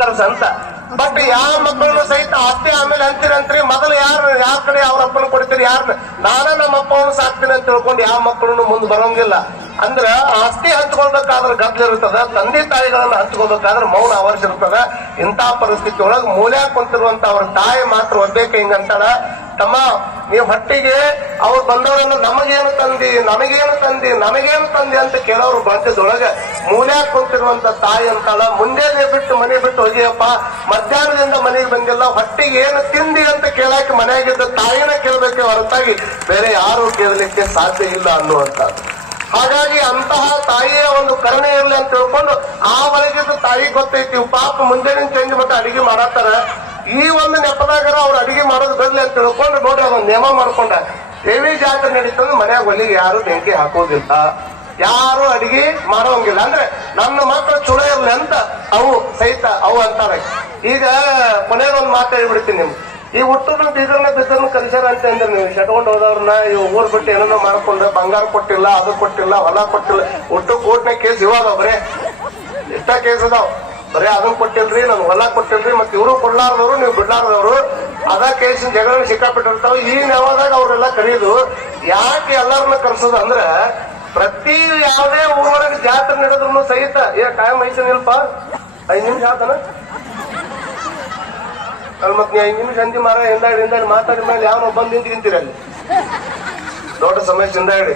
ಕರ್ಸ ಅಂತ. ಬಟ್ ಯಾವ ಮಕ್ಕಳನ್ನು ಸಹಿತ ಆಸ್ತಿ ಆಮೇಲೆ ಅಂತೀರಂತ್ರಿ, ಮೊದಲು ಯಾರ ಕಡೆ ಅವ್ರ ಅಪ್ಪನ ಕೊಡ್ತೀರಿ, ಯಾರನ್ನ ನಾನೇ ನಮ್ಮ ಅಪ್ಪವನ್ನು ಸಾಕ್ತೀನಿ ಅಂತ ತಿಳ್ಕೊಂಡು ಯಾವ ಮಕ್ಕಳನ್ನು ಮುಂದೆ ಬರೋಂಗಿಲ್ಲ. ಅಂದ್ರ ಆಸ್ತಿ ಹಂಚ್ಕೊಳ್ಬೇಕಾದ್ರೆ ಗದ್ದಲ ಇರ್ತದ, ತಂದೆ ತಾಯಿಗಳನ್ನ ಹಂಚ್ಕೊಳ್ಬೇಕಾದ್ರೆ ಮೌನ ಅವಶ್ಯ ಇರ್ತದ. ಇಂತಹ ಪರಿಸ್ಥಿತಿ ಒಳಗೆ ಮೂಲ್ಯಾಗ ಕುಂತಿರುವಂತ ಅವ್ರ ತಾಯಿ ಮಾತ್ರ ಒದ್ದೇಕ ಹಿಂಗಂತಾಳ, ತಮ್ಮ ನೀವು ಹೊಟ್ಟಿಗೆ ಅವ್ರು ಬಂದವರನ್ನು ನಮಗೇನು ತಂದಿ ನನಗೇನು ತಂದಿ ಅಂತ ಕೆಲವರು ಬಂದಿದ್ದೊಳಗೆ ಮೂಲ್ಯಾಗ ಕುಂತಿರುವಂತ ತಾಯಿ ಅಂತಾಳ, ಮುಂಜಾನೆ ಬಿಟ್ಟು ಮನೆ ಬಿಟ್ಟು ಹೋಗಿಯಪ್ಪ, ಮಧ್ಯಾಹ್ನದಿಂದ ಮನೆಗೆ ಬಂದಿಲ್ಲ, ಹೊಟ್ಟಿಗೆ ಏನು ತಿಂದಿ ಅಂತ ಕೇಳಕ್ಕೆ ಮನೆಯಾಗಿದ್ದ ತಾಯಿನ ಕೇಳಬೇಕೆ ಹೊರತಾಗಿ ಬೇರೆ ಯಾರು ಕೇಳಲಿಕ್ಕೆ ಸಾಧ್ಯ ಇಲ್ಲ ಅನ್ನುವಂಥದ್ದು. ಹಾಗಾಗಿ ಅಂತಹ ತಾಯಿಯ ಒಂದು ಕರುಣೆ ಇರಲಿ ಅಂತ ತಿಳ್ಕೊಂಡು ಆ ಒಳಗಿದ್ದ ತಾಯಿ ಗೊತ್ತೈತಿ, ಪಾಪ ಮುಂಜಾನೆ ಚೇಂಜ್ ಮತ್ತೆ ಅಡಿಗೆ ಮಾಡತ್ತಾರ, ಈ ಒಂದು ನೆಪದಾಗರ ಅವ್ರು ಅಡಿಗೆ ಮಾಡೋದು ಬರ್ಲಿ ಅಂತ ತಿಳ್ಕೊಂಡು ನೋಡ್ರಿ ಅದೊಂದು ನಿಯಮ ಮಾಡ್ಕೊಂಡ, ದೇವಿ ಜಾತ್ರೆ ನಡೀತಂದ್ರೆ ಮನ್ಯಾಗ ಒಲಿಗೆ ಯಾರು ಬೆಂಕಿ ಹಾಕೋದಿಲ್ಲ, ಯಾರು ಅಡಿಗೆ ಮಾಡೋಂಗಿಲ್ಲ. ಅಂದ್ರೆ ನನ್ನ ಮಕ್ಕಳು ಚಲೋ ಇರ್ಲಿ ಅಂತ ಅವು ಸಹಿತ ಅವು ಅಂತಾರೆ. ಈಗ ಕೊನೆಗೆ ಒಂದು ಮಾತು ಹೇಳ್ಬಿಡ್ತೀನಿ ನಿಮ್ಗೆ, ಈ ಹುಟ್ಟದ ಬಿದ್ದರ್ನ ಕಲಿಸ್ಯಾರ ಅಂತ ಅಂದ್ರೆ ನೀವು ಶಟ್ಕೊಂಡು ಹೋದವ್ರನ್ನ ಇವ್ ಊರ್ ಬಿಟ್ಟು ಏನೋ ಮಾಡ್ಕೊಂಡು ಬಂಗಾರ ಕೊಟ್ಟಿಲ್ಲ, ಅದು ಕೊಟ್ಟಿಲ್ಲ, ಹೊಲ ಕೊಟ್ಟಿಲ್ಲ, ಒಟ್ಟು ಕೋರ್ಟ್ನ ಕೇಸ್ ಇವಾಗ ಬರೇ ಇಷ್ಟ ಕೇಸ್ ಅದಾವ್, ಬರೀ ಅದನ್ನ ಕೊಟ್ಟಿಲ್ರಿ, ನನ್ ಹೊಲ ಕೊಟ್ಟಿಲ್ರಿ, ಮತ್ತೆ ಇವರು ಕೊಡ್ಲಾರ್ದವ್ರು ನೀವು ಬಿಡ್ಲಾರ್ದವ್ರು, ಅದ ಕೇಸಿನ ಜಗಳ ಸಿಕ್ಕಾಪಿಟ್ಟಿರ್ತಾವ. ಈ ನೆವದಾಗ ಅವ್ರೆಲ್ಲ ಕರೀದು ಯಾಕೆ ಎಲ್ಲರನ್ನ ಕರ್ಸೋದು ಅಂದ್ರೆ, ಪ್ರತಿ ಯಾವುದೇ ಊರೊಳಗೆ ಜಾತ್ರೆ ನಡೆದ್ರು ಸಹಿತ ಟೈಮ್ ಐತನಿಲ್ಪ 5 ನಿಮಿಷ ಆತನ ಅಲ್ಲಿ, ಮತ್ ನೀ 5 ನಿಮಿಷ ಅಂದಿ ಮಾರ ಹಿಂದಾಡಿ ಮಾತಾಡಿ ಮೇಲೆ ಯಾವ ಬಂದು ನಿಂತೀರಿ ಅಲ್ಲಿ ದೊಡ್ಡ ಸಮಸ್ಯೆ ಹೇಳಿ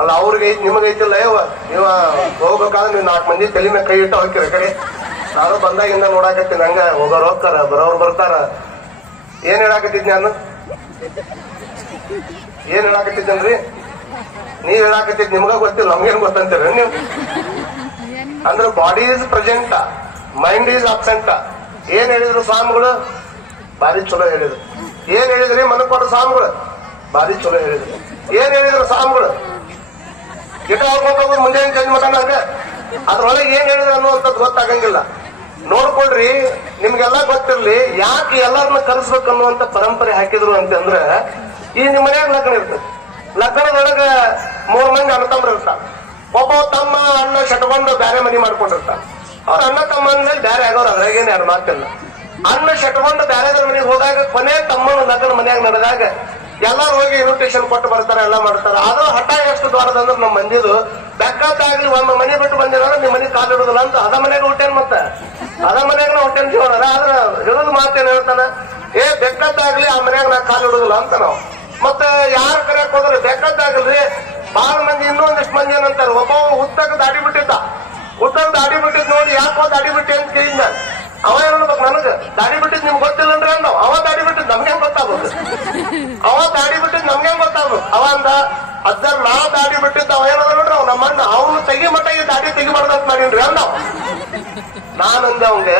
ಅಲ್ಲ, ಅವ್ರಿಗೆ ಐತಿ ನಿಮಗೈತಿಲ್ಲ. ನೀವ ಹೋಗ್ಬೇಕಾದ್ರೆ ನೀವು 4 ಮಂದಿ ತಲೆ ಮೇಲೆ ಕೈ ಇಟ್ಟು ಹೋಗ್ತೀರ ಕಡೆ, ನಾನು ಬಂದಾಗಿಂದ ನೋಡಾಕತ್ತೀನಿ, ಹಂಗ ಹೋಗೋರು ಹೋಗ್ತಾರ ಬರೋರು ಬರ್ತಾರ. ಏನ್ ಹೇಳಾಕತ್ತಿದ್ ನಾನು, ಏನ್ ಹೇಳಾಕತ್ತಿದ್ದೇನ್ರಿ, ನೀವ್ ಹೇಳಾಕತ್ತಿದ್ ನಿಮ್ಗ ಗೊತ್ತಿಲ್ಲ, ನಮ್ಗೇನ್ ಗೊತ್ತಂತೀರ ನೀವು. ಅಂದ್ರೆ body is present, mind is absent. ಏನ್ ಹೇಳಿದ್ರು ಸ್ವಾಮಿಗಳು, ಬಾರಿ ಚಲೋ ಹೇಳಿದ್ರು. ಏನ್ ಹೇಳಿದ್ರಿ ಮನಕೊಟ್ಟ ಸ್ವಾಮಿಗಳು, ಬಾರಿ ಚಲೋ ಹೇಳಿದ್ರು. ಏನ್ ಹೇಳಿದ್ರು ಸ್ವಾಮಿಗಳು, ಗಿಟ ಹೋಗ್ಕೊಂಡು ಹೋಗೋದು ಮುಂಜಾನೆ ಚೇಂಜ್ ಮಾಡೋಣ ಹಂಗ, ಅದ್ರೊಳಗೆ ಏನ್ ಹೇಳಿದ್ರು ಅನ್ನುವಂಥದ್ದು ಗೊತ್ತಾಗಂಗಿಲ್ಲ. ನೋಡ್ಕೊಳ್ರಿ, ನಿಮ್ಗೆಲ್ಲ ಗೊತ್ತಿರ್ಲಿ ಯಾಕೆ ಎಲ್ಲರನ್ನ ಕರೆಸ್ಬೇಕು ಅನ್ನುವಂತ ಪರಂಪರೆ ಹಾಕಿದ್ರು ಅಂತಂದ್ರೆ, ಈ ನಿಮ್ ಮನ್ಯಾಗ ಲಗ್ನ ಇರ್ತದೆ, ಲಗ್ನದೊಳಗ 3 ಮಂದಿ ಅಣ್ಣ ತಮ್ಮ ಇರ್ತಾರ, ಒಬ್ಬ ತಮ್ಮ ಅಣ್ಣ ಶಟ್ಕೊಂಡು ಬ್ಯಾರೆ ಮನಿ ಮಾಡ್ಕೊಂಡಿರ್ತಾರ, ಅವ್ರ ಅಣ್ಣ ತಮ್ಮ ಅಂದ್ಮೇಲೆ ಬ್ಯಾರೆ ಆಗೋರು, ಅದ್ರಾಗೇನು 2 ಮಾತಿಲ್ಲ. ಅಣ್ಣ ಶಟ್ಕೊಂಡು ಬ್ಯಾರೆದ್ರ ಮನೆಗೆ ಹೋದಾಗ ಕೊನೆ ತಮ್ಮನ ಲಗ್ನ ಮನ್ಯಾಗ ನಡೆದಾಗ ಎಲ್ಲಾರು ಹೋಗಿ ಇನ್ವಿಟೇಷನ್ ಕೊಟ್ಟು ಬರ್ತಾರ, ಎಲ್ಲ ಮಾಡ್ತಾರ. ಆದ್ರೂ ಹಠ ಎಷ್ಟು ದೊಡ್ಡದಂದ್ರೆ ನಮ್ಮ ಮಂದಿದು ಬೆಕ್ಕತ್ತಾಗ್ಲಿ ಒಂದು ಮನೆ ಬಿಟ್ಟು ಬಂದಿರೋದ್ರೆ ನಿಮ್ ಮನೆ ಕಾಲು ಇಡುದಿಲ್ಲ ಅಂತ, ಅದ ಮನೆಯಾಗ ಹುಟ್ಟೇನ್, ಮತ್ತೆ ಅದ ಮನ್ಯಾಗ ನಾ ಹುಟ್ಟೇನ್ ಜೀವನ. ಆದ್ರ ಹೇಳೋದು ಮಾತೇನ್ ಹೇಳ್ತಾನ, ಬೆಕ್ಕತ್ತಾಗ್ಲಿ ಆ ಮನ್ಯಾಗ ನಾ ಕಾಲು ಇಡುದಿಲ್ಲ ಅಂತ ನಾವು. ಮತ್ತೆ ಯಾರ ಕರೆಯಕ್ ಹೋದ್ರೆ ಬೆಕ್ಕದ್ದಾಗಲ್ರಿ, ಬಹಳ ಮಂದಿ ಇನ್ನೊಂದಿಷ್ಟು ಮಂದಿ ಏನಂತಾರ, ಒಬ್ಬ ಉತ್ತಕ ದಾಡಿ ಬಿಟ್ಟಿದ್ದ, ಉತ್ತಕ ದಾಡಿ ಬಿಟ್ಟಿದ್ ನೋಡಿ ಯಾಕೋ ದಾಡಿ ಬಿಟ್ಟಿ ಅಂತ ಕೇಳಿದ್ನ. ಅವ ಹೇಳ್ಬೇಕು ನನಗ, ದಾಡಿ ಬಿಟ್ಟಿದ್ ನಿಮ್ಗೆ ಗೊತ್ತಿಲ್ಲನ್ರಿ ಅಂದ. ಅವ ದಾಡಿ ಬಿಟ್ಟಿದ್ ನಮ್ಗೆ ಗೊತ್ತಾಗ್ಬೇಕು, ಅವ ದಾಡಿ ಬಿಟ್ಟಿದ್ ನಮ್ಗೆ ಗೊತ್ತಾಗ್ಬೇಕು. ಅವ ಅಂದ ಅಜ್ಜರ್ ನಾ ದಾಡಿ ಬಿಟ್ಟಿದ್ದ, ಅವ ಏನದ ನೋಡ್ರಿ ಅವ್ ನಮ್ಮಣ್ಣ, ಅವನು ತೆಗಿ ಮಟ್ಟ ಈ ದಾಡಿ ತೆಗಿಬಾರ್ದಂತ ಮಾಡೀನ್ರಿ ಅಂದ. ನಾನಂದೆ ಅವಂಗೆ,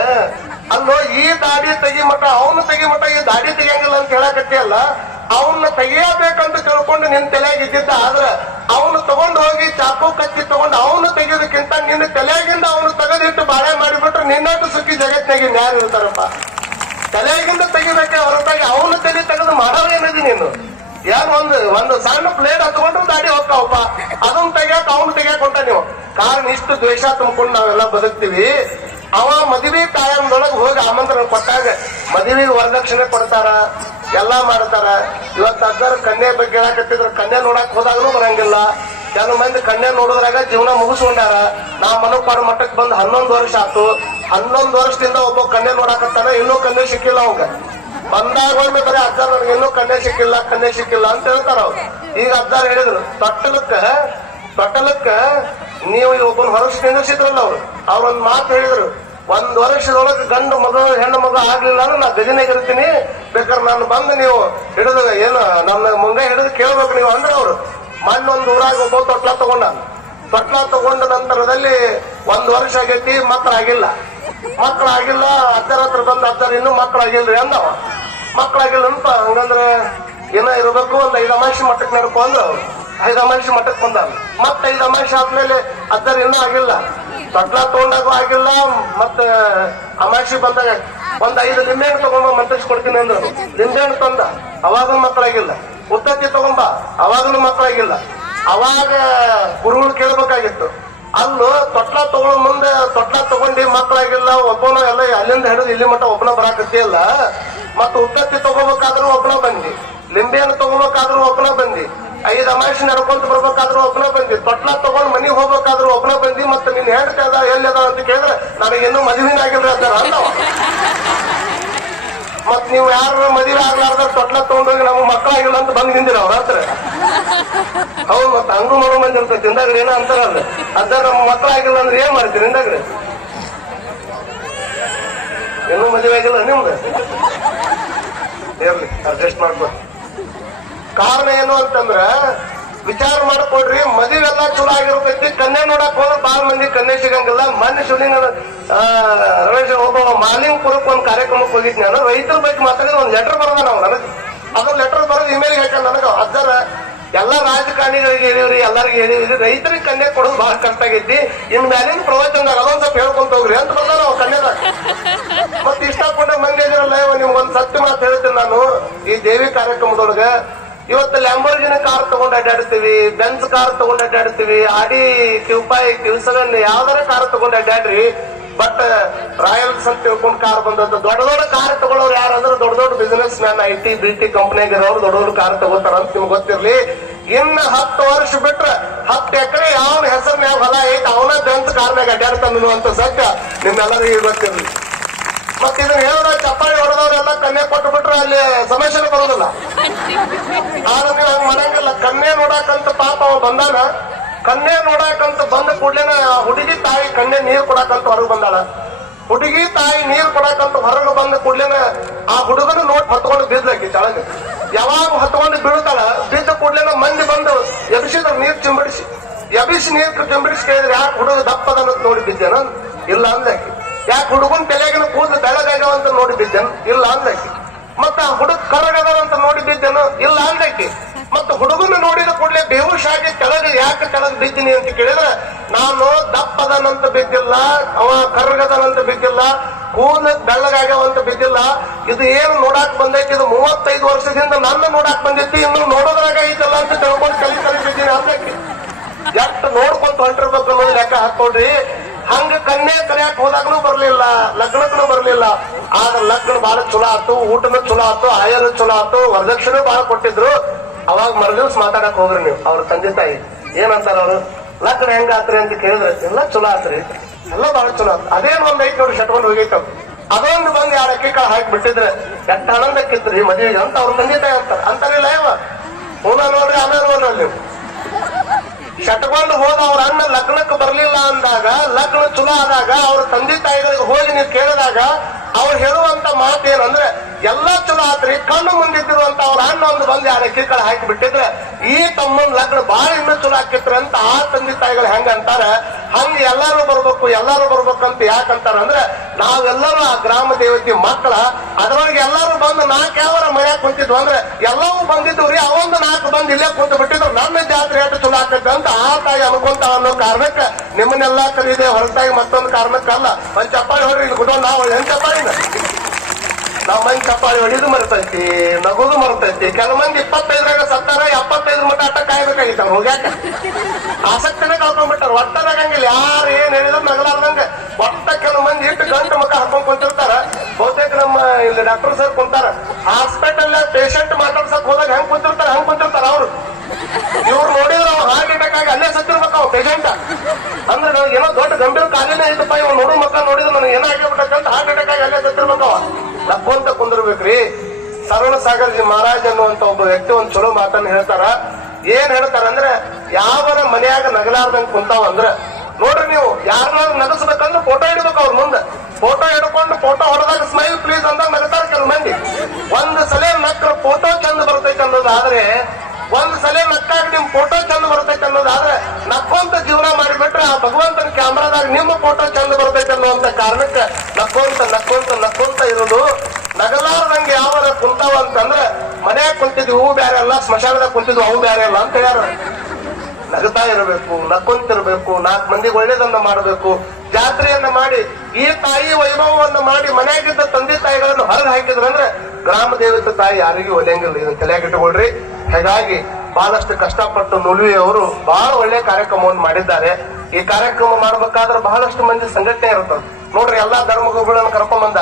ಅಲ್ಲೋ ಈ ದಾಡಿ ತೆಗಿ ಮಟ್ಟ ಅವನು ತೆಗಿ ಮಟ್ಟ ಈ ದಾಡಿ ತೆಗಿಯಂಗಿಲ್ಲ ಅಂತ ಹೇಳಕತ್ತಿ ಅಲ್ಲ, ಅವನ್ನ ತೆಗಿಯಬೇಕಂತ ತಿಳ್ಕೊಂಡು ನಿನ್ ತಲೆಯಾಗಿದ್ದ. ಆದ್ರ ಅವನು ತಗೊಂಡು ಹೋಗಿ ಚಾಕು ಕಚ್ಚಿ ತಗೊಂಡು ಅವನು ತೆಗಿಯೋದಕ್ಕಿಂತ ನಿನ್ನ ತಲೆಯಾಗಿಂದ ಅವನು ತೆಗೆದಿಟ್ಟು ಬಾಳೆ ಮಾಡಿಬಿಟ್ರೆ ನಿನ್ನಟ್ಟು ಸುಖಿ ಜಗತ್ತಿನಾಗ ಯಾರು ಇರ್ತಾರಪ್ಪ. ತಲೆಯಾಗಿಂದ ತೆಗಿಬೇಕೆ ಹೊರತಾಗಿ ಅವನು ತಲೆ ತೆಗೆದು ಮಾಡೋರು ಏನಿದೆ ನೀನು. ಯಾರು ಒಂದು ಸಣ್ಣ ಪ್ಲೇಟ್ ಹತ್ಕೊಂಡ್ರು ದಾಡಿ ಹೋಗ್ತಾವಪ್ಪ, ಅದನ್ನ ತೆಗಿಯಾಕ ಅವನು ತೆಗಿಯಾಕ ಹೊಂಟ ನೀವು. ಕಾರಣ ಇಷ್ಟು ದ್ವೇಷ ತುಂಬಿಕೊಂಡು ನಾವೆಲ್ಲ ಬದುಕ್ತಿವಿ. ಅವ ಮದುವೆ ಕಾಯಂದೊಳಗೆ ಹೋಗಿ ಆಮಂತ್ರಣ ಕೊಟ್ಟಾಗ ಮದುವೆಗೆ ವರದಕ್ಷಿಣೆ ಕೊಡ್ತಾರ, ಎಲ್ಲಾ ಮಾಡ್ತಾರ. ಇವತ್ತು ಅಜ್ಜಾರ ಕನ್ಯೆ ಬಗ್ಗೆ ಹೇಳಕತ್ತಿದ್ರ, ಕನ್ಯೆ ನೋಡಕ್ ಹೋದಾಗನು ಬರಂಗಿಲ್ಲ. ಕೆಲವು ಮಂದಿ ಕನ್ಯೆ ನೋಡಿದ್ರಾಗ ಜೀವನ ಮುಗಿಸ್ಕೊಂಡಾರ. ನಾ ಮನಪಾಡು ಮಠಕ್ಕೆ ಬಂದು 11 ವರ್ಷ ಆತು. 11 ವರ್ಷದಿಂದ ಒಬ್ಬ ಕನ್ಯೆ ನೋಡಾಕತ್ತಾನ, ಇನ್ನೂ ಕನ್ಯೆ ಸಿಕ್ಕಿಲ್ಲ ಅವಂಗ. ಬಂದಾಗ ಒಮ್ಮೆ ಬರೀ ಅಜ್ಜಾರ ನನಗೆ ಇನ್ನೂ ಕನ್ಯೆ ಸಿಕ್ಕಿಲ್ಲ ಅಂತ ಹೇಳ್ತಾರ ಅವ್ರು. ಈಗ ಅಜ್ಜಾರ ಹೇಳಿದ್ರು, ತೊಟ್ಟಲಕ್ಕ ನೀವು ಒಬ್ಬನ ಹೊರಸ್ ನಿಂದಿಸಿದ್ರಲ್ಲ ಅವ್ರೊಂದ್ ಮಾತು ಹೇಳಿದ್ರು, 1 ವರ್ಷದೊಳಗೆ ಗಂಡು ಮಗು ಹೆಣ್ಣು ಮಗು ಆಗ್ಲಿಲ್ಲ ಅಂದ್ರೆ ನಾ ಗದಿನಾಗ ಇರ್ತೀನಿ, ಬೇಕಾದ್ರೆ ನಾನು ಬಂದು ನೀವು ಹಿಡಿದು ಏನು ನನ್ನ ಮುಂದೆ ಹಿಡಿದು ಕೇಳ್ಬೇಕು ನೀವು ಅಂದ್ರೆ. ಅವ್ರು ಮಣ್ಣೊಂದು ಊರಾಗ ಒಬ್ಬ ತೊಟ್ಲ ತಗೊಂಡ ನಂತರದಲ್ಲಿ 1 ವರ್ಷ ಆಗೈತಿ, ಮಕ್ಕಳಾಗಿಲ್ಲ. ಅಜ್ಜರ ಹತ್ರ ಬಂದು ಅಜ್ಜರ ಇನ್ನೂ ಮಕ್ಕಳಾಗಿಲ್ರಿ ಅಂದವ. ಮಕ್ಕಳಾಗಿಲ್ಲ ಅಂತ ಹಂಗಂದ್ರೆ ಏನೋ ಇರ್ಬೇಕು, ಒಂದು 5 ಅಮಾಸಿ ಮಠಕ್ಕೆ ನಡ್ಕೊ ಅಂದ್ರ. ಅವ್ರು 5 ಅಮಾಸಿ ಮಠಕ್ಕೆ ಬಂದ. ಮತ್ತ 5 ಅಮಾಸಿ ಆದ್ಮೇಲೆ ಅಜ್ಜರ ಇನ್ನೂ ಆಗಿಲ್ಲ, ತೊಟ್ಲ ತಗೊಂಡಾಗೂ ಆಗಿಲ್ಲ. ಮತ್ತ ಅಮಾಸಿ ಬಂದಾಗ 5 ನಿಂಬೆಹಣ್ಣು ತಗೊಂಬ ಮಂತ್ರಿಸ್ಕೊಡ್ತೀನಿ ಅಂದ್ರು. ನಿಂಬೆಹಣ್ಣು ತಂದ, ಅವಾಗನು ಮಕ್ಕಳಾಗಿಲ್ಲ. ಉತ್ತತ್ತಿ ತಗೊಂಬ, ಅವಾಗನು ಮಕ್ಕಳಾಗಿಲ್ಲ. ಅವಾಗ ಗುರುಗಳು ಕೇಳ್ಬೇಕಾಗಿತ್ತು, ಅಲ್ಲೂ ತೊಟ್ಲ ತಗೊಳ್ಳೋ ಮುಂದೆ ತೊಟ್ಲ ತಗೊಂಡು ಆಗಿಲ್ಲ, ಒಬ್ಬನ ಎಲ್ಲ ಅಲ್ಲಿಂದ ಹಿಡಿದು ಇಲ್ಲಿ ಮಟ್ಟ ಒಬ್ಬನ ಬರಾಕತ್ತಿಯಲ್ಲ. ಮತ್ತ ಉತ್ತತ್ತಿ ತಗೋಬೇಕಾದ್ರೂ ಒಬ್ಬನ ಬಂದಿ, ಲಿಂಬೆಯನ್ನು ತಗೋಬೇಕಾದ್ರೂ ಒಬ್ಬನ ಬಂದಿ, 5 ಅಮಾಸಿ ನಡ್ಕೊಂತ ಬರ್ಬೇಕಾದ್ರೂ ಒಬ್ಬನ ಬಂದಿ, ತೊಟ್ಲ ತಗೊಂಡ್ ಮನಿಗ್ ಹೋಗ್ಬೇಕಾದ್ರೂ ಒಬ್ಬನ ಬಂದಿ. ಮತ್ತೆ ನಿನ್ ಹೆಂಡತಿ ಅದ ಎಲ್ಲಿ ಅದ ಅಂತ ಕೇಳಿದ್ರೆ ನನಗೆ ಇನ್ನೂ ಮದುವೆನ ಆಗಿಲ್ಲ ಅಂತಾರ ಅಲ್ಲವ. ಮತ್ ನೀವು ಯಾರು ಮದುವೆ ಆಗ್ಲಾರ್ದ ತೊಟ್ಲ ತಗೊಂಡೋಗಿ ನಮ್ಗೆ ಮಕ್ಕಳಾಗಿಲ್ಲ ಅಂತ ಬಂದ್ ನಿಂದಿರ ಅವ್ರ ಹತ್ರ. ಹೌದು, ಮತ್ತ ಹಂಗೂ ಮರು ಮಂದಿ ಇರ್ತೈತಿ ಹಿಂದಾಗ್ರಿ ಏನೋ ಅಂತಾರಲ್ಲ, ಅದ ನಮ್ಮ ಮಕ್ಕಳಾಗಿಲ್ಲ ಅಂದ್ರೆ ಏನ್ ಮಾಡ್ತೀರಿ ಹಿಂದಾಗ್ರಿ? ಇನ್ನೂ ಮದುವೆ ಆಗಿಲ್ಲ ನಿಮ್ದು? ಇರ್ಲಿ, ಅಡ್ಜಸ್ಟ್ ಮಾಡ್ಕೊ. ಕಾರಣ ಏನು ಅಂತಂದ್ರ ವಿಚಾರ ಮಾಡ್ಕೊಡ್ರಿ. ಮದುವೆಲ್ಲ ಚಲೋ ಆಗಿರ್ತೈತಿ, ಕನ್ಯೆ ನೋಡಕ್ ಹೋದ್ರೆ ಬಾಳ ಮಂದಿ ಕನ್ಯೆ ಸಿಗಂಗಿಲ್ಲ. ಮೊನ್ನೆ ಶಿವಲಿಂಗ ರಮೇಶ್ ಒಬ್ಬ ಮಾಲಿಂಗಪುರಕ್ಕೆ ಒಂದ್ ಕಾರ್ಯಕ್ರಮಕ್ಕೆ ಹೋಗಿದ್ನಿ ನಾನು. ರೈತರ ಬಗ್ಗೆ ಮಾತಾಡಿದ ಒಂದ್ ಲೆಟರ್ ಬರೋದ ನಾವು ನನಗೆ. ಅದನ್ನ ಲೆಟರ್ ಬರೋದು ಇಮೇಲ್ ಹಾಕ ನನಗ. ಅಜ್ಜರ ಎಲ್ಲಾ ರಾಜಕಾರಣಿಗಳಿಗೆ ಹೇಳಿವ್ರಿ, ಎಲ್ಲರಿಗೂ ಹೇಳಿವ್ರಿ, ರೈತರಿಗೆ ಕನ್ಯೆ ಕೊಡೋದು ಬಹಳ ಕಷ್ಟ ಆಗೈತಿ. ಇನ್ ಮ್ಯಾಲಿನ ಪ್ರವಚನದಾಗ ಅದೊಂದ್ ಸ್ವಲ್ಪ ಹೇಳ್ಕೊಂತ ಹೋಗ್ರಿ ಅಂತ ಬಂದ ನಾವು ಕನ್ಯೆದಾಗ. ಮತ್ ಇಷ್ಟಪಟ್ಟ ಮಂದಿ ಇದ್ರಲ್ಲ, ನಿಮ್ಗೊಂದ್ ಸತ್ಯ ಮಾತು ಹೇಳ್ತೀನಿ ನಾನು. ಈ ದೇವಿ ಕಾರ್ಯಕ್ರಮದೊಳಗ ಇವತ್ತು ಲ್ಯಾಂಬೋರ್ಗಿನಿ ಕಾರ್ ತಗೊಂಡ್ ಅಡ್ಡಾಡ್ತೀವಿ, ಬೆಂಜ್ ಕಾರ್ ತಗೊಂಡ್ ಅಡ್ಡಾಡ್ತೀವಿ, ಆಡಿ Q7 ಯಾವ್ದಾರ ಕಾರ್ ತಗೊಂಡ್ ಅಡ್ಡಾಡ್ರಿ. ಬಟ್ ರಾಯಲ್ಸ್ ಅಂತ ತಿಳ್ಕೊಂಡ್ ಕಾರ್ ಬಂದದ್ದು. ದೊಡ್ಡ ದೊಡ್ಡ ಕಾರ್ ತಗೊಳ್ಳೋರು ಯಾರಂದ್ರೆ ದೊಡ್ಡ ದೊಡ್ಡ ಬಿಸಿನೆಸ್ ಮ್ಯಾನ್, IT ಕಂಪ್ನಿಯಾಗ ಇರೋರು ದೊಡ್ಡ ದೊಡ್ಡ ಕಾರ್ ತಗೋತಾರ ಅಂತ ನಿಮ್ಗೆ ಗೊತ್ತಿರ್ಲಿ. ಇನ್ನ 10 ವರ್ಷ ಬಿಟ್ರ 10 ಎಕರೆ ಯಾವನ ಹೆಸರ್ನ್ಯಾಗ ಹೊಲ ಐತಿ ಅವನ ಬೆಂಚ್ ಕಾರ್ನಾಗ ಅಡ್ಡಾಡ್ತಾನು ಅಂತ ಸತ್ಯ ನಿಮ್ಮೆಲ್ಲರಿಗೂ ಗೊತ್ತಿರ್ಲಿ. ಮತ್ ಇದನ್ನ ಹೇಳಿದ ಚಪ್ಪಾಳಿ ಹೊಡೆದವ್ರೆಲ್ಲ ಕನ್ಯೆ ಕೊಟ್ಟು ಬಿಟ್ರೆ ಅಲ್ಲಿ ಸಮಸ್ಯೆನೇ ಬರೋದಿಲ್ಲ. ಆದ್ರೆ ನೀವು ಹಂಗ ಮಾಡಂಗಿಲ್ಲ. ಕನ್ಯೆ ನೋಡಾಕಂತ ಪಾಪ ಅವ ಬಂದಾನ. ಕನ್ಯೆ ನೋಡಾಕಂತ ಬಂದ ಕೂಡ್ಲೇನ ಹುಡುಗಿ ತಾಯಿ ಕನ್ಯೆ ನೀರ್ ಕೊಡಾಕಂತ ಹೊರಗೆ ಬಂದಾಳ. ಹುಡುಗಿ ತಾಯಿ ನೀರ್ ಕೊಡಾಕಂತ ಹೊರಗೆ ಬಂದ ಕೂಡ್ಲೇನ ಆ ಹುಡುಗನ ನೋಡಿ ಹತ್ಕೊಂಡು ಬಿದ್ಲಾಕಿ ಕೆಳಗೆ. ಯಾವಾಗ ಹತ್ಕೊಂಡು ಬೀಳ್ತಾಳ, ಬಿದ್ದ ಕೂಡ್ಲೇನ ಮಂದಿ ಬಂದು ಎಬ್ಸಿದ್ರು ನೀರ್ ಚಿಂಬಿಡಿಸಿ. ನೀರ್ ಚಿಂಬಿಡಿಸಿ ಕೇಳಿದ್ರೆ ಯಾಕೆ ಹುಡುಗ ದಪ್ಪದನ್ನತ್ ನೋಡಿ ಬಿದ್ದೇನ? ಇಲ್ಲ ಅಂದಾಕಿ. ಯಾಕೆ ಹುಡುಗನ್ ತಲೆಗಿನ ಕೂದಲು ಬೆಳಗಾಗ್ಯಾವ ಅಂತ ನೋಡಿ ಬಿದ್ದೇನು? ಇಲ್ಲ ಅಂದಾಕಿ. ಮತ್ತ ಹುಡುಗ ಕರಗದ ಅಂತ ನೋಡಿ ಬಿದ್ದೇನು? ಇಲ್ಲ ಅಂದಾಕಿ. ಮತ್ತ ಹುಡುಗನ ನೋಡಿದ ಕೂಡಲೇ ಬೇಹುಷ್ ಆಗಿ ಯಾಕೆ ಕೆಳಗೆ ಬಿದ್ದೀನಿ ಅಂತ ಕೇಳಿದ್ರೆ, ನಾನು ದಪ್ಪದನಂತ ಬಿದ್ದಿಲ್ಲ, ಅವ ಕರ್ಗದನಂತ ಬಿದ್ದಿಲ್ಲ, ಕೂದಲು ಬೆಳ್ಳಗಾಗ್ಯಾವಂತ ಬಿದ್ದಿಲ್ಲ. ಇದು ಏನು ನೋಡಾಕ್ ಬಂದೈತಿ, ಇದು 35 ವರ್ಷದಿಂದ ನನ್ನ ನೋಡಾಕ್ ಬಂದೈತಿ, ಇನ್ನು ನೋಡೋದ್ರಾಗ ಐತಲ್ಲ ಅಂತ ತಿಳ್ಕೊಂಡು ಕಲಿ ಬಿದ್ದೀನಿ ಅಂದಾಕಿ. ಎಷ್ಟು ನೋಡ್ಕೊಂತ ಹೊಂಟಿರ್ಬೇಕು ಅನ್ನೋದು ಲೆಕ್ಕ ಹಾಕೊಡ್ರಿ. ಹಂಗ ಕನ್ಯೆ ಕರೆಯಕ್ ಹೋದಾಗನು ಬರ್ಲಿಲ್ಲ, ಲಗ್ನಕ್ಕೂ ಬರ್ಲಿಲ್ಲ. ಆದ್ರೆ ಲಗ್ನ ಬಹಳ ಚಲೋ ಆತು, ಊಟನೂ ಚಲೋ ಆತು, ಆಯಲು ಚಲೋ ಆತು, ವರದಕ್ಷಿಣೆ ಬಹಳ ಕೊಟ್ಟಿದ್ರು. ಅವಾಗ ಮರುದಿವ್ಸ ಮಾತಾಡಕ್ ಹೋಗ್ರಿ ನೀವು ಅವ್ರ ತಂದೆ ತಾಯಿ ಏನಂತಾರ ಅವರು, ಲಗ್ನ ಹೆಂಗ ಆತ್ರಿ ಅಂತ ಕೇಳಿದ್ರೆ ಎಲ್ಲ ಚಲೋ ಆತ್ರಿ, ಎಲ್ಲ ಬಹಳ ಚಲೋ ಆತು. ಅದೇನು ಒಂದ್ 5 ನೋಡಿ ಶಟ್ಕೊಂಡು ಹೋಗೈತವ್. ಅದೊಂದು ಬಂದು 2 ಅಕ್ಕಿ ಕಾಳು ಹಾಕಿ ಬಿಟ್ಟಿದ್ರೆ ಎಷ್ಟ ಆನಂದಕ್ಕಿತ್ರಿ ಮದುವೆಗೆ ಅಂತ ಅವ್ರ ತಂದೆ ತಾಯಿ ಅಂತಾರ. ಅಂತಾರಿಲ್ಲ ಯಾವ ಪೂನ ನೋಡ್ರಿ ಆಮೇಲೆ ನೋಡ್ರಿ ನೀವು ಶಟ್ಕೊಂಡು ಹೋದ ಅವ್ರ ಅಣ್ಣ ಲಗ್ನಕ್ಕೆ ಬರ್ಲಿಲ್ಲ ಅಂದಾಗ, ಲಗ್ನ ಚಲೋ ಆದಾಗ ಅವ್ರ ತಂದೆ ತಾಯಿಗಳಿಗೆ ಹೋಗಿ ನೀವು ಕೇಳಿದಾಗ ಅವ್ರು ಹೇಳುವಂತ ಮಾತೇನಂದ್ರೆ ಎಲ್ಲಾ ಚಲೋ ಆತ್ರಿ, ಕಣ್ಣು ಮುಂದಿದ್ದಿರುವಂತ ಅವ್ರ ಅಣ್ಣ ಒಂದು ಬಂದು 2 ಅಕ್ಕಿ ಕಾಳು ಹಾಕಿ ಬಿಟ್ಟಿದ್ರೆ ಈ ತಮ್ಮನ್ ಲಗ್ನ ಬಾಳ ಇನ್ನೂ ಚಲೋ ಆಕಿತ್ರಿ ಅಂತ ಆ ತಂದೆ ತಾಯಿಗಳು ಹೆಂಗ ಅಂತಾರ. ಹಂಗ ಎಲ್ಲಾರು ಬರ್ಬೇಕಂತ ಯಾಕಂತಾರ ಅಂದ್ರೆ ನಾವೆಲ್ಲರೂ ಆ ಗ್ರಾಮ ದೇವತೆ ಮಕ್ಕಳ. ಅದರೊಳಗೆ ಎಲ್ಲಾರು ಬಂದು 4 ಯಾವರ ಮನ್ಯಾಗ ಕುಂತಿದ್ವು ಅಂದ್ರೆ ಎಲ್ಲವೂ ಬಂದಿದ್ವಿ. ಅವೊಂದು 4 ಬಂದು ಇಲ್ಲೇ ಕುಂತು ಬಿಟ್ಟಿದ್ರು, ನನ್ನ ಜಾತ್ರೆ ಎಷ್ಟು ಚಲೋ ಆಗ್ತೈತೆ ಅಂತ ಆ ತಾಯಿ ಅನ್ಕೊಂತ ಅನ್ನೋ ಕಾರಣಕ್ಕೆ ನಿಮ್ಮನ್ನೆಲ್ಲಾ ಕರೀದೆ ಹೊರತಾಗಿ ಮತ್ತೊಂದು ಕಾರಣಕ್ಕಲ್ಲ. ಒಂದ್ ಚಪ್ಪಾಳಿ ಹೊಡ್ರಿ, ಇಲ್ಲಿ ಕೊಡೋ ನಾವು ಹೆಂಗ್ ಚಪ್ಪಾಳಿನ ನಾವ್ ಮಂದಿ ಚಪ್ಪಾಳಿ ಹೊಡಿದು ಮರ್ತೈತಿ, ನಗೋದು ಮರ್ತೈತಿ. ಕೆಲ ಮಂದಿ 25ರಾಗ ಸತ್ತಾರ, 75 ಮಟ್ಟ ಅಟ್ಟ ಕಾಯ್ಬೇಕಾಗಿತ್ತ ಹೋಗ್ಯಾಕ ಆಸಕ್ತಿನೇ ಕಳ್ಕೊಂಡ್ಬಿಟ್ಟಾರ. ಒಟ್ಟನಾಗಂಗಿಲ್ಲ, ಯಾರು ಏನ್ ಹೇಳಿದ್ರು ನಗಲಾರ್ದಂಗ ಒಟ್ಟ ಕೆಲವು ಮಂದಿ ಇಟ್ಟು ಗಂಟು ಮಕ್ಕ ಹಾಕೊಂಡ್ ಕುಂತಿರ್ತಾರ. ಬಹುತೇಕ ನಮ್ಮ ಇಲ್ಲಿ ಡಾಕ್ಟರ್ ಸರ್ ಕುಂತಾರ, ಹಾಸ್ಪಿಟಲ್ ಪೇಷಂಟ್ ಮಾತಾಡ್ಸಕ್ ಹೋದಾಗ ಹೆಂಗ್ ಕುಂತಿರ್ತಾರ ಅವ್ರು. ಇವ್ರು ನೋಡಿದ್ರು ಹಾರ್ಟ್ ಅಟ್ಯಾಕ್ ಆಗಿ ಅಲ್ಲೇ ಸತ್ತಿರ್ಬೇಕ ಅವ್ ಪೇಷಂಟ್. ಅಂದ್ರೆ ನನಗೆ ಏನೋ ದೊಡ್ಡ ಗಂಭೀರ ಕಾಲಿನ ಐತಪ್ಪ, ಇವ್ ನೋಡು ಮಕ್ಕ ನೋಡಿದ್ರು ನನಗೆ ಏನೋ ಆಗಿಬಿಟ್ಟಂತ ಹಾರ್ಟ್ ಅಟ್ಯಾಕ್ ಆಗಿ ಅಲ್ಲೇ ಸತ್ತಿರ್ಬೇಕವ. ನಕ್ಕೊಂತ ಕುಂದಿರ್ಬೇಕ್ರಿ. ಸರಳ ಸಾಗರ್ ಜಿ ಮಹಾರಾಜ್ ಅನ್ನುವಂತ ಒಬ್ಬ ವ್ಯಕ್ತಿ ಒಂದ್ ಚಲೋ ಮಾತನ್ನ ಹೇಳ್ತಾರ. ಏನ್ ಹೇಳ್ತಾರ ಅಂದ್ರೆ, ಯಾವರ ಮನ್ಯಾಗ ನಗಲಾರ್ದಂಗ್ ಕುಂತಾವ ಅಂದ್ರ ನೋಡ್ರಿ, ನೀವು ಯಾರನ್ನಾದ್ರು ನಗಸ್ಬೇಕಂದ್ರೆ ಫೋಟೋ ಹಿಡ್ಬೇಕು ಅವ್ರ ಮುಂದೆ. ಫೋಟೋ ಹಿಡ್ಕೊಂಡು ಫೋಟೋ ಹೊಡೆದಾಗ ಸ್ಮೈಲ್ ಪ್ಲೀಸ್ ಅಂದಾಗ ನಗತಾರ ಕೆಲವು ಮಂದಿ. ಒಂದ್ ಸಲ ನಕ್ರ ಫೋಟೋ ಚಂದ ಬರ್ತೈತೆ ಅನ್ನೋದಾದ್ರೆ, ಒಂದ್ ಸಲ ನಕ್ಕಾಗ ನಿಮ್ ಫೋಟೋ ಚಂದ ಬರ್ತೈತೆ ಅನ್ನೋದಾದ್ರೆ ನಕ್ಕೊಂತ ಜೀವನ ಮಾಡಿಬಿಟ್ರೆ ಆ ಭಗವಂತನ ಕ್ಯಾಮ್ರಾದಾಗ ನಿಮ್ಮ ಫೋಟೋ ಚಂದ ಬರ್ತೈತೆ ಅನ್ನುವಂತ ಕಾರಣಕ್ಕೆ ನಕ್ಕೊಂತ ಇರೋದು. ನಗಲಾರ್ದಂಗೆ ಯಾವರ ಕುಂತಾವ ಅಂತಂದ್ರೆ ಮನ್ಯಾಗ ಕುಂತಿದ್ವಿ ಹೂ ಬ್ಯಾರೆ ಅಲ್ಲ, ಸ್ಮಶಾನದಾಗ ಕುಂತಿದ್ವು ಅವು ಬ್ಯಾರೆ ಅಲ್ಲ ಅಂತ ಹೇಳ್ಯಾರ. ನಗತಾ ಇರಬೇಕು, ನಕ್ಕೊಂತಿರ್ಬೇಕು, 4 ಮಂದಿಗೆ ಒಳ್ಳೇದನ್ನ ಮಾಡಬೇಕು, ಜಾತ್ರೆಯನ್ನ ಮಾಡಿ ಈ ತಾಯಿ ವೈಭವವನ್ನ ಮಾಡಿ ಮನೆಯಾಗಿದ್ದ ತಂದೆ ತಾಯಿಗಳನ್ನು ಹೊರಗೆ ಹಾಕಿದ್ರಂದ್ರೆ ಗ್ರಾಮ ದೇವತೆ ತಾಯಿ ಯಾರಿಗೂ ಒಲೆಯಂಗಿಲ್ಲ. ಇದನ್ನ ತಲೆಯಾಗಿಟ್ಟುಕೊಳ್ರಿ. ಹಾಗಾಗಿ ಬಹಳಷ್ಟು ಕಷ್ಟಪಟ್ಟು ನುಲಿವಿ ಅವರು ಬಹಳ ಒಳ್ಳೆ ಕಾರ್ಯಕ್ರಮವನ್ನು ಮಾಡಿದ್ದಾರೆ. ಈ ಕಾರ್ಯಕ್ರಮ ಮಾಡ್ಬೇಕಾದ್ರೆ ಬಹಳಷ್ಟು ಮಂದಿ ಸಂಘಟನೆ ಇರ್ತದೆ. ನೋಡ್ರಿ ಎಲ್ಲಾ ಧರ್ಮಗುರುಗಳನ್ನ ಕರ್ಕೊಂಡ್ ಬಂದ.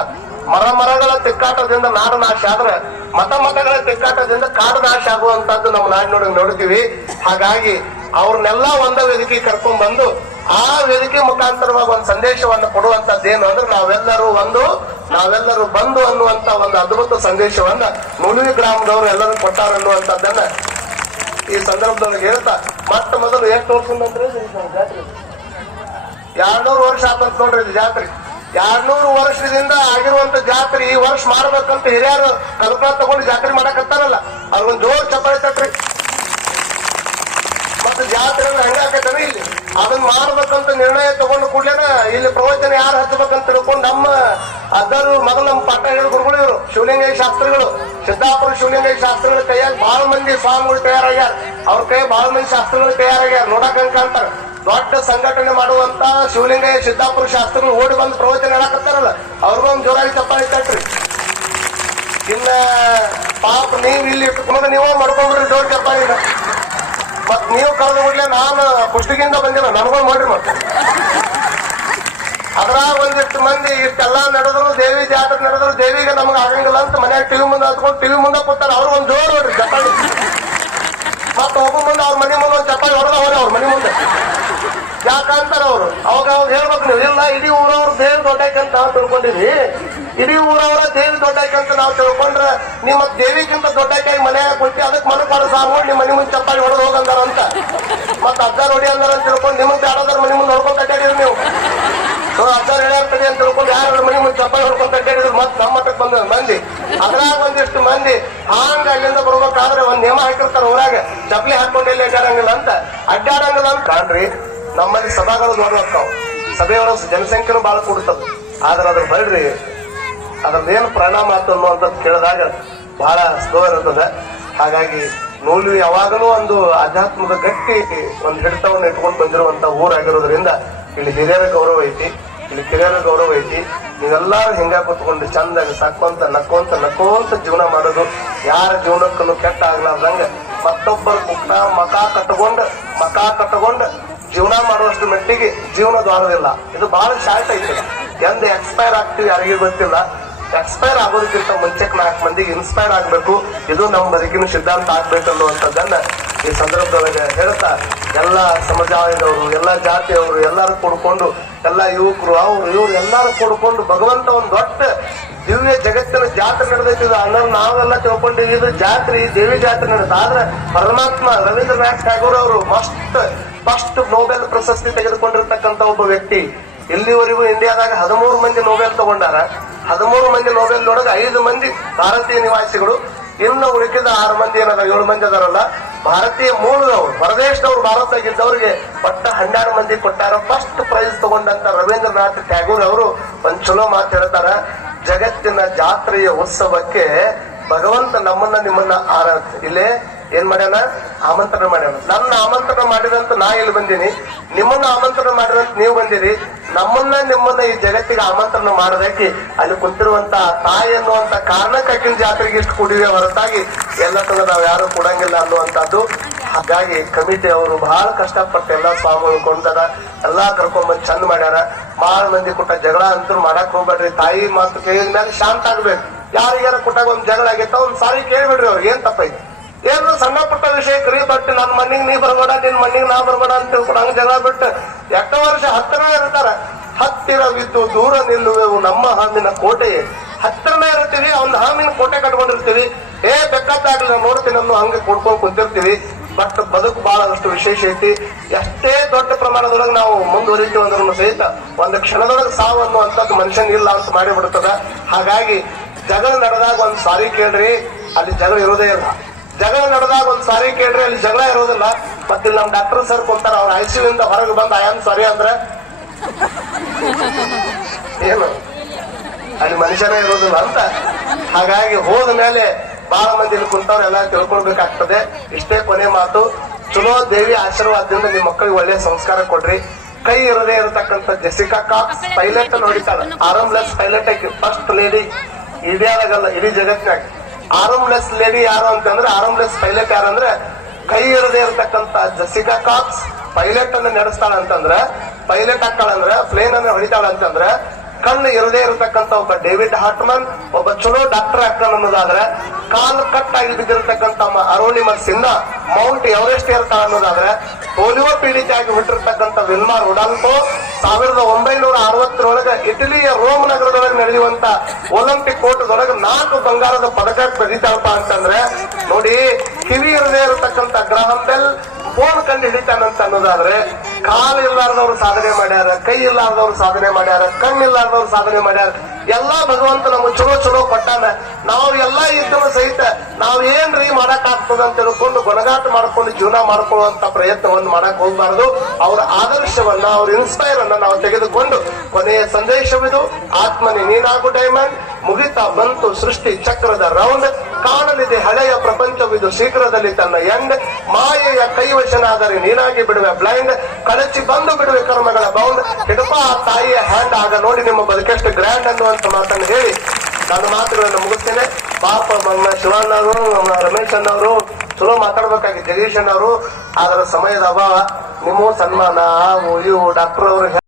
ಮರಗಳ ತಿಕ್ಕಾಟದಿಂದ ನಾಡು ನಾಶ ಆದ್ರೆ ಮತಗಳ ತಿಕ್ಕಾಟದಿಂದ ಕಾಡು ನಾಶ ಆಗುವಂತದ್ದು ನಮ್ಮ ನಾಡಿನೊಳಗೆ ನೋಡ್ತೀವಿ. ಹಾಗಾಗಿ ಅವ್ರನ್ನೆಲ್ಲ ಒಂದ ವೇದಿಕೆ ಕರ್ಕೊಂಡ್ ಬಂದು ಆ ವೇದಿಕೆ ಮುಖಾಂತರವಾಗಿ ಒಂದು ಸಂದೇಶವನ್ನು ಕೊಡುವಂತದ್ದೇನು ಅಂದ್ರೆ ನಾವೆಲ್ಲರೂ ಬಂದು ಅನ್ನುವಂತ ಒಂದು ಅದ್ಭುತ ಸಂದೇಶವನ್ನ ನುಲಿವಿ ಗ್ರಾಮದವರು ಎಲ್ಲರೂ ಕೊಟ್ಟಾರನ್ನುವಂಥದ್ದನ್ನ ಈ ಸಂದರ್ಭದೊಳಗೆ ಹೇಳ್ತಾ, ಮೊಟ್ಟ ಮೊದಲು ಎಷ್ಟು ವರ್ಷದಂದ್ರೆ ಜಾತ್ರೆ 200 ವರ್ಷ ಆತಂತ ನೋಡ್ರಿ ಇದು ಜಾತ್ರೆ. 200 ವರ್ಷದಿಂದ ಆಗಿರುವಂತ ಜಾತ್ರೆ ಈ ವರ್ಷ ಮಾಡ್ಬೇಕಂತ ಹಿರಿಯರು ಕಲ್ಪನಾ ತಗೊಂಡು ಜಾತ್ರೆ ಮಾಡಕತ್ತಾರಲ್ಲ, ಅವ್ರಿಗೊಂದು ಜೋರ್ ಚಪ್ಪಾಳೆ ತಟ್ರಿ. ಮತ್ತೆ ಜಾತ್ರೆ ಹೆಂಗಾಕೈತಾನೆ ಇಲ್ಲಿ ಅದನ್ನ ಮಾಡ್ಬೇಕಂತ ನಿರ್ಣಯ ತಗೊಂಡು ಕೂಡ್ಲೇನ ಇಲ್ಲಿ ಪ್ರವಚನ ಯಾರು ಹಚ್ಚಬೇಕಂತ ತಿಳ್ಕೊಂಡು ನಮ್ಮ ಅದರು ಮೊದಲು ನಮ್ಮ ಪಾಠ ಹೇಳಿ ಗುರುಗಳು ಇವರು ಶಿವಲಿಂಗಯ್ಯ ಶಾಸ್ತ್ರಿಗಳು, ಸಿದ್ದಾಪುರ ಶಿವಲಿಂಗಯ್ಯ ಶಾಸ್ತ್ರಿಗಳ ಕೈಯಾಗ ಬಹಳ ಮಂದಿ ಸ್ವಾಮಿಗಳು ತಯಾರಾಗ್ಯಾರ. ಅವ್ರ ಕೈ ಬಹಳ ಮಂದಿ ಶಾಸ್ತ್ರಿಗಳು ತಯಾರಾಗ್ಯಾರ. ನೋಡಕಂಕ ಅಂತಾರ ದೊಡ್ಡ ಸಂಘಟನೆ ಮಾಡುವಂತ ಶಿವಲಿಂಗಯ್ಯ ಸಿದ್ದಾಪುರ ಶಾಸ್ತ್ರಿಗಳು ಓಡಿ ಬಂದು ಪ್ರವಚನ ಹೇಳಕತ್ತಾರಲ್ಲ, ಅವ್ರಿಗೊಂದು ಜೋರಾಗಿ ಚಪ್ಪಾಳೆ ತಟ್ರಿ. ಇನ್ನ ಪಾಪ ನೀವ್ ಇಲ್ಲಿ ಇಟ್ಕೊಂಡು ನೀವೇ ಮಾಡ್ಕೊಂಡ್ರಿ ಜೋರ್ ಚಪ್ಪಾಳಿನ. ಮತ್ ನೀವು ಕರೆದು ಬಿಡ್ಲೆ ನಾನು ಕುಷ್ಟಗಿಂದ ಬಂದಿಲ್ಲ, ನನಗೊಂದು ಮಾಡ್ರಿ. ಮತ್ತೆ ಅದ್ರಾಗ ಒಂದಿಷ್ಟು ಮಂದಿ ಇಷ್ಟೆಲ್ಲಾ ನಡೆದ್ರು, ದೇವಿ ಜಾತ್ರೆ ನಡೆದ್ರು, ದೇವಿಗೆ ನಮ್ಗೆ ಆಗಂಗಿಲ್ಲ ಅಂತ ಮನ್ಯಾಗ ಟಿವಿ ಮುಂದೆ ಹತ್ಕೊಂಡು ಟಿವಿ ಮುಂದೆ ಕೂತಾರ. ಅವ್ರು ಒಂದ್ ಜೋರ್ ನೋಡ್ರಿ ಚಪ್ಪಾಳಿ. ಮತ್ತ ಒಬ್ಬ ಮುಂದೆ ಅವ್ರ ಮನೆ ಮುಂದೆ ಒಂದ್ ಚಪ್ಪಾಳಿ ಹೊಡೆದ ಹೋದ್ರೆ ಅವ್ರ ಮನೆ ಮುಂದೆ ಯಾಕಂತಾರ ಅವ್ರು. ಅವಾಗ ಹೇಳ್ಬೇಕು ನೀವು, ಇಲ್ಲ ಇಡೀ ಊರವ್ರ ದೇವಿ ದೊಡ್ಡಾಯ್ಕಂತ ನಾವು ತಿಳ್ಕೊಂಡಿದ್ವಿ, ಇಡೀ ಊರವರ ದೇವಿ ದೊಡ್ಡಾಯ್ಕಂತ ನಾವು ತಿಳ್ಕೊಂಡ್ರೆ ನಿಮ್ಮ ದೇವಿಗಿಂತ ದೊಡ್ಡಾಯ್ಕಾಯಿ ಮನೆಯಾಗ ಕೊಟ್ಟು ಅದಕ್ಕೆ ಮನೆ ಪಾಡ ಸಾಂಗ್ ನಿಮ್ಮ ಮನೆ ಮುಂದೆ ಚಪ್ಪಾಳಿ ಹೊಡೆದು ಹೋಗಂದಾರ ಅಂತ. ಮತ್ತ ಅಜ್ಜಾರ್ ಹೊಡಿ ಅಂದಾರ ಅಂತ ತಿಳ್ಕೊಂಡು ನಿಮಗೆ ಯಾರಾದ್ರೂ ಮನೆ ಮುಂದೆ ಹೊಡ್ಕೊಂಡ್ ಕಟ್ಟಾಡಿದ್ರಿ ನೀವು. ಅಜ್ಜಾರ್ ಹೇಳ್ಯಾರ್ತದೆ ಅಂತ ತಿಳ್ಕೊಂಡು ಯಾರು ಮನೆ ಮುಂದೆ ಚಪ್ಪಾಳಿ ಹೊಡ್ಕೊಂಡ್ ಕಟ್ಟಾಡಿದ್ರು. ಮತ್ ನಮ್ಮ ಮಟ್ಟಕ್ಕೆ ಬಂದ ಮಂದಿ ಅದ್ರಾಗ ಒಂದಿಷ್ಟು ಮಂದಿ ಹಾಂಗ ಅಲ್ಲಿಂದ ಬರ್ಬೇಕಾದ್ರೆ ಒಂದ್ ನಿಯಮ ಹಾಕಿರ್ತಾರ ಊರಾಗ, ಚಪ್ಪಲಿ ಹಾಕೊಂಡು ಎಲ್ಲಿ ಅಡ್ಡಾಡಂಗಿಲ್ಲ ಅಂತ ಕಾಣ್ರಿ. ನಮ್ಮಲ್ಲಿ ಸಭಾಗಳು ದೊಡ್ಡವಾಗ್ತಾವ, ಸಭೆಯೊಳಗೆ ಜನಸಂಖ್ಯೆನೂ ಬಹಳ ಕೂಡ್ತದ. ಆದ್ರೆ ಅದ್ರ ಬಳ್ರಿ ಅದ್ರದ್ದೇನು ಪರಿಣಾಮ ಆಯ್ತು ಅನ್ನುವಂಥದ್ದು ಕೇಳಿದಾಗ ಬಹಳ ಸ್ಲೋ ಇರ್ತದೆ. ಹಾಗಾಗಿ ನೂಲು ಯಾವಾಗಲೂ ಒಂದು ಆಧ್ಯಾತ್ಮದ ಗಟ್ಟಿ ಒಂದು ಹಿಡಿತವನ್ನು ಇಟ್ಕೊಂಡು ಬಂದಿರುವಂತ ಊರಾಗಿರೋದ್ರಿಂದ ಇಲ್ಲಿ ಹಿರಿಯರ ಗೌರವ ಐತಿ, ಇಲ್ಲಿ ಕಿರಿಯರ ಗೌರವ ಐತಿ. ನೀವೆಲ್ಲಾರು ಹಿಂಗ ಕೂತ್ಕೊಂಡು ಚಂದಾಗ ಸಾಕೊಂತ ನಕ್ಕೊಂತ ಜೀವನ ಮಾಡೋದು, ಯಾರ ಜೀವನಕ್ಕೂ ಕೆಟ್ಟ ಆಗ್ಲಾರ್ದಂಗ ಮತ್ತೊಬ್ಬರ ಕುಟ್ಟ ಮಕ ಕಟ್ಟಕೊಂಡು ಜೀವನ ಮಾಡುವಷ್ಟು ಮಟ್ಟಿಗೆ ಜೀವನ ದ್ವಾರದಿಲ್ಲ. ಇದು ಬಹಳ ಶಾರ್ಟ್ ಐತಿ. ಎಂದ ಎಕ್ಸ್ಪೈರ್ ಆಗ್ತೀವಿ ಯಾರಿಗೂ ಗೊತ್ತಿಲ್ಲ. ಎಕ್ಸ್ಪೈರ್ ಆಗೋದಕ್ಕಿಂತ ಮುಂಚೆಕ್ 4 ಮಂದಿಗೆ ಇನ್ಸ್ಪೈರ್ ಆಗ್ಬೇಕು. ಇದು ನಮ್ಮ ಬದುಕಿನ ಸಿದ್ಧಾಂತ ಆಗ್ಬೇಕು ಅನ್ನುವಂಥದ್ದನ್ನ ಈ ಸಂದರ್ಭದೊಳಗೆ ಹೇಳ್ತಾ, ಎಲ್ಲಾ ಸಮುದಾಯದವರು, ಎಲ್ಲಾ ಜಾತಿಯವರು ಎಲ್ಲಾರು ಕೂಡ್ಕೊಂಡು, ಎಲ್ಲಾ ಯುವಕರು ಇವ್ರು ಎಲ್ಲಾರು ಕೂಡ್ಕೊಂಡು ಭಗವಂತ ಒಂದು ದೊಡ್ಡ ದಿವ್ಯ ಜಗತ್ತಿನ ಜಾತ್ರೆ ನಡೆದೈತಿದ ಅನ್ನೋದು ನಾವೆಲ್ಲ ತಿಳ್ಕೊಂಡಿವಿ. ಇದು ಜಾತ್ರೆ ದೇವಿ ಜಾತ್ರೆ ನಡೆದ. ಆದ್ರೆ ಪರಮಾತ್ಮ ರವೀಂದ್ರನಾಥ್ ಟ್ಯಾಗೋರ್ ಅವರು ಫಸ್ಟ್ ನೊಬೆಲ್ ಪ್ರಶಸ್ತಿ ತೆಗೆದುಕೊಂಡಿರ್ತಕ್ಕಂಥ ಒಬ್ಬ ವ್ಯಕ್ತಿ. ಇಲ್ಲಿವರೆಗೂ ಇಂಡಿಯಾದಾಗ 13 ಮಂದಿ ನೊಬೆಲ್ ತಗೊಂಡಾರ. 13 ಮಂದಿ ನೊಬೆಲ್ ಒಳಗೆ 5 ಮಂದಿ ಭಾರತೀಯ ನಿವಾಸಿಗಳು, ಇನ್ನು ಉಳಿಕಿದ 6 ಮಂದಿ ಏನಾದ 7 ಮಂದಿ ಅದಾರಲ್ಲ ಭಾರತೀಯ ಮೂಲದವರು, ಹೊರದೇಶದವ್ರು ಭಾರತದಾಗಿದ್ದವ್ರಿಗೆ ಒಟ್ಟ 12 ಮಂದಿ ಕೊಟ್ಟಾರ. ಫಸ್ಟ್ ಪ್ರೈಸ್ ತಗೊಂಡಂತ ರವೀಂದ್ರನಾಥ್ ಟ್ಯಾಗೋರ್ ಅವರು ಒಂದ್ ಚಲೋ ಮಾತು ಹೇಳ್ತಾರ, ಜಗತ್ತಿನ ಜಾತ್ರೆಯ ಉತ್ಸವಕ್ಕೆ ಭಗವಂತ ನಿಮ್ಮನ್ನ ಇಲ್ಲೇ ಏನ್ ಮಾಡ್ಯಾನ, ಆಮಂತ್ರಣ ಮಾಡ್ಯಾನ. ನನ್ನ ಆಮಂತ್ರಣ ಮಾಡಿದಂತ ನಾ ಇಲ್ಲಿ ಬಂದೀನಿ, ನಿಮ್ಮನ್ನ ಆಮಂತ್ರಣ ಮಾಡಿದಂತ ನೀವು ಬಂದಿರಿ. ನಿಮ್ಮನ್ನ ಈ ಜಗತ್ತಿಗೆ ಆಮಂತ್ರಣ ಮಾಡೋದಕ್ಕೆ ಅಲ್ಲಿ ಕುಂತಿರುವಂತ ತಾಯಿ ಅನ್ನುವಂತ ಕಾರಣಕ್ಕೆ ಆಕಿನ ಜಾತ್ರೆಗೆ ಇಷ್ಟು ಕೂಡಿವೆ ಹೊರತಾಗಿ ಎಲ್ಲತನ ನಾವ್ ಯಾರು ಕೊಡಂಗಿಲ್ಲ ಅನ್ನುವಂಥದ್ದು. ಹಾಗಾಗಿ ಕಮಿಟಿ ಅವರು ಬಹಳ ಕಷ್ಟಪಟ್ಟು ಎಲ್ಲಾ ಸ್ವಾಮಿಗಳು ಕೊಂಡಾರ, ಎಲ್ಲಾ ಕರ್ಕೊಂಡ್ಬಂದ್ ಚಂದ ಮಾಡ್ಯಾರ. ಬಹಳ ಮಂದಿ ಕೊಟ್ಟ ಜಗಳ ಅಂತೂ ಮಾಡಕ್ ಹೋಗ್ಬೇಡ್ರಿ. ತಾಯಿ ಮಾತು ಕೇಳಿದ ಮೇಲೆ ಶಾಂತ ಆಗ್ಬೇಕು. ಯಾರಿಗಾರ ಕೊಟ್ಟಾಗ ಒಂದ್ ಜಗಳ ಆಗೈತ ಒಂದ್ ಸಾರಿ ಕೇಳ್ಬಿಡ್ರಿ ಅವ್ರಿಗೆ ಏನ್ ತಪ್ಪೈತಿ. ಏನು ಸಣ್ಣ ಪುಟ್ಟ ವಿಷಯಕ್ಕೆ ಬಟ್ ನನ್ನ ಮಣ್ಣಿಗೆ ನೀ ಬರ್ಬೇಡ, ನಿನ್ ಮಣ್ಣಿಗೆ ನಾ ಬರ್ಬೇಡ ಅಂತ ತಿಳ್ಕೊಂಡು ಹಂಗ ಜಗಳ ಬಿಟ್ಟು ಎಷ್ಟೋ ವರ್ಷ ಹತ್ತಿರ ಇರ್ತಾರ. ಹತ್ತಿರವಿದ್ದು ದೂರ ನಿಲ್ಲುವೆವು ನಮ್ಮ ಹಾಮಿನ ಕೋಟೆ. ಹತ್ತಿರನೇ ಇರ್ತೀವಿ, ಒಂದು ಹಾಮಿನ ಕೋಟೆ ಕಟ್ಕೊಂಡಿರ್ತೀವಿ. ಬೇಕಾದಾಗ್ಲಿ ನಾವು ನೋಡ್ತೀನಿ ಅನ್ನೋ ಹಂಗೆ ಕೊಡ್ಕೊಂಡು ಕುಂತಿರ್ತೀವಿ. ಬಟ್ ಬದುಕು ಬಹಳಷ್ಟು ವಿಶೇಷ ಐತಿ. ಎಷ್ಟೇ ದೊಡ್ಡ ಪ್ರಮಾಣದೊಳಗೆ ನಾವು ಮುಂದುವರಿತೀವಿ ಅಂದ್ರೂ ಸಹಿತ ಒಂದು ಕ್ಷಣದೊಳಗೆ ಸಾವು ಅನ್ನುವಂಥದ್ದು ಮನುಷ್ಯನಿಲ್ಲ ಅಂತ ಮಾಡಿಬಿಡ್ತದ. ಹಾಗಾಗಿ ಜಗಳ ನಡೆದಾಗ ಒಂದ್ ಸಾರಿ ಕೇಳ್ರಿ, ಅಲ್ಲಿ ಜಗಳ ಇರೋದೇ ಇಲ್ಲ. ಜಗಳ ನಡೆದಾಗ ಒಂದ್ ಸಾರಿ ಕೇಳ್ರಿ, ಅಲ್ಲಿ ಜಗಳ ಇರೋದಿಲ್ಲ. ಮತ್ತಿಲ್ಲಿ ನಮ್ ಡಾಕ್ಟರ್ ಸರ್ ಕೊಡ್ತಾರ, ಅವ್ರ ICU ಇಂದ ಹೊರಗೆ ಬಂದ ಐ ಆಮ್ ಸಾರಿ ಅಂದ್ರೆ ಏನು ಅಲ್ಲಿ ಮನುಷ್ಯನೇ ಇರೋದಿಲ್ಲ ಅಂತ. ಹಾಗಾಗಿ ಹೋದ ಮೇಲೆ ಬಹಳ ಮಂದಿ ಇಲ್ಲಿ ಕುಂತವ್ರೆಲ್ಲ ತಿಳ್ಕೊಳ್ಬೇಕಾಗ್ತದೆ. ಇಷ್ಟೇ ಕೊನೆ ಮಾತು. ಚಲೋ ದೇವಿ ಆಶೀರ್ವಾದದಿಂದ ನಿಮ್ ಮಕ್ಕಳಿಗೆ ಒಳ್ಳೆ ಸಂಸ್ಕಾರ ಕೊಡ್ರಿ. ಕೈ ಇರದೇ ಇರತಕ್ಕಂಥ ಜೆಸಿಕಾ ಕಾಕ್ಸ್ ಪೈಲಟ್ ನೋಡಿತಾಳ. ಆರ್ಮ್ಲೆಸ್ ಪೈಲಟ್ ಆಕಿ ಫಸ್ಟ್ ಲೇಡಿ ಇಂಡಿಯಾದಾಗಲ್ಲ ಇಡೀ ಜಗತ್ತಿನಾಗ. ಆರ್ಮ್ಲೆಸ್ ಲೇಡಿ ಯಾರು ಅಂತಂದ್ರೆ, ಆರ್ಮ್ಲೆಸ್ ಪೈಲಟ್ ಯಾರಂದ್ರೆ ಕೈ ಇರದೇ ಇರತಕ್ಕಂತ ಜೆಸಿಕಾ ಕಾಕ್ಸ್ ಪೈಲಟ್ ಅನ್ನ ನಡೆಸ್ತಾಳ ಅಂತಂದ್ರ, ಪೈಲಟ್ ಹಾಕ್ತಾಳಂದ್ರ ಪ್ಲೇನ್ ಅನ್ನ ಹೊಡಿತಾಳ ಅಂತಂದ್ರ ಕಣ್ಣು ಇರದೇ ಇರತಕ್ಕಂತ ಒಬ್ಬ ಡೇವಿಡ್ ಹಾರ್ಟ್ಮನ್ ಒಬ್ಬ ಚಲೋ ಡಾಕ್ಟರ್ ಆಗ್ತಾನ ಅನ್ನೋದಾದ್ರೆ, ಕಾಲು ಕಟ್ಟಾಗಿ ಬಿದ್ದಿರತಕ್ಕಂತ ಅರೋಣಿಮ ಸಿನ್ಹಾ ಮೌಂಟ್ ಎವರೆಸ್ಟ್ ಏರ್ತಾಳ ಅನ್ನೋದಾದ್ರೆ, ಪೋಲಿಯೋ ಪೀಡಿತೆಯಾಗಿ ಹುಟ್ಟಿರ್ತಕ್ಕಂಥ ವಿಲ್ಮಾ ರುಡಾಲ್ಕೋ 1960 ಇಟಲಿಯ ರೋಮ್ ನಗರದೊಳಗೆ ನಡೆಯುವಂತ ಒಲಿಂಪಿಕ್ ಓಟದೊಳಗೆ 4 ಬಂಗಾರದ ಪದಕ ಬೆಳೀತಾವಪ್ಪ ಅಂತಂದ್ರೆ ನೋಡಿ, ಕಿವಿ ಇರದೇ ಇರತಕ್ಕಂತ ಗ್ರಾಹಂ ಬೆಲ್ ಫೋನ್ ಕಂಡು ಹಿಡಿತಾನಂತ ಅನ್ನೋದಾದ್ರೆ, ಕಾಲು ಇಲ್ಲಾರ್ದವ್ರು ಸಾಧನೆ ಮಾಡ್ಯಾರ, ಕೈ ಇಲ್ಲಾರ್ದವ್ರು ಸಾಧನೆ ಮಾಡ್ಯಾರ, ಕಣ್ಣಿಲ್ಲಾರ್ದವ್ರು ಸಾಧನೆ ಮಾಡ್ಯಾರ. ಎಲ್ಲಾ ಭಗವಂತ ನಮ್ಗೆ ಚಲೋ ಚಲೋ ಕೊಟ್ಟಾನ. ನಾವು ಎಲ್ಲಾ ಇದ್ದರೂ ಸಹಿತ ನಾವ್ ಏನ್ರಿ ಮಾಡಕ್ ಆಗ್ತದ ಅಂತ ತಿಳ್ಕೊಂಡು ಗೊಣಗಾಟ ಮಾಡ್ಕೊಂಡು ಜೀವನ ಮಾಡ್ಕೊಳ್ಳುವಂತ ಪ್ರಯತ್ನವನ್ನು ಮಾಡಕ್ ಹೋಗ್ಬಾರ್ದು. ಅವ್ರ ಆದರ್ಶವನ್ನ, ಅವ್ರ ಇನ್ಸ್ಪೈರ್ ಅನ್ನ ನಾವು ತೆಗೆದುಕೊಂಡು ಕೊನೆಯ ಸಂದೇಶವಿದು, ಆತ್ಮನಿ ನೀನಾಗು ಡೈಮಂಡ್, ಮುಗಿತಾ ಬಂತು ಸೃಷ್ಟಿ ಚಕ್ರದ ರೌಂಡ್, ಕಾಣಲಿದೆ ಹಳೆಯ ಪ್ರಪಂಚವಿದು ಶೀಘ್ರದಲ್ಲಿ ತನ್ನ ಎಂಡ್, ಮಾಯೆಯ ಕೈವಶನಾದರೆ ನೀನಾಗಿ ಬಿಡುವೆ ಬ್ಲೈಂಡ್, ಕಳಚಿ ಬಂದು ಬಿಡುವೆ ಕರ್ಮಗಳ ಬೌಂಡ್, ಹಿಡಪ ತಾಯಿಯ ಹ್ಯಾಂಡ್, ಆಗ ನೋಡಿ ನಿಮ್ಮ ಬದುಕೆಷ್ಟು ಗ್ರ್ಯಾಂಡ್ ಅನ್ನುವಂತ ಮಾತನ್ನು ಹೇಳಿ ನಾನು ಮಾತುಗಳನ್ನು ಮುಗಿಸ್ತೇನೆ. ಪಾಪ ನಮ್ಮ ಶಿವಣ್ಣ ಅವರು, ನಮ್ಮ ರಮೇಶ್ ಅನ್ನವರು ಚಲೋ ಮಾತಾಡ್ಬೇಕಾಗಿ, ಜಗದೀಶ್ ಅನ್ನವರು, ಅದರ ಸಮಯದ ಅಭಾವ, ನಿಮ್ಮ ಸನ್ಮಾನ ಇವು ಡಾಕ್ಟರ್ ಅವರು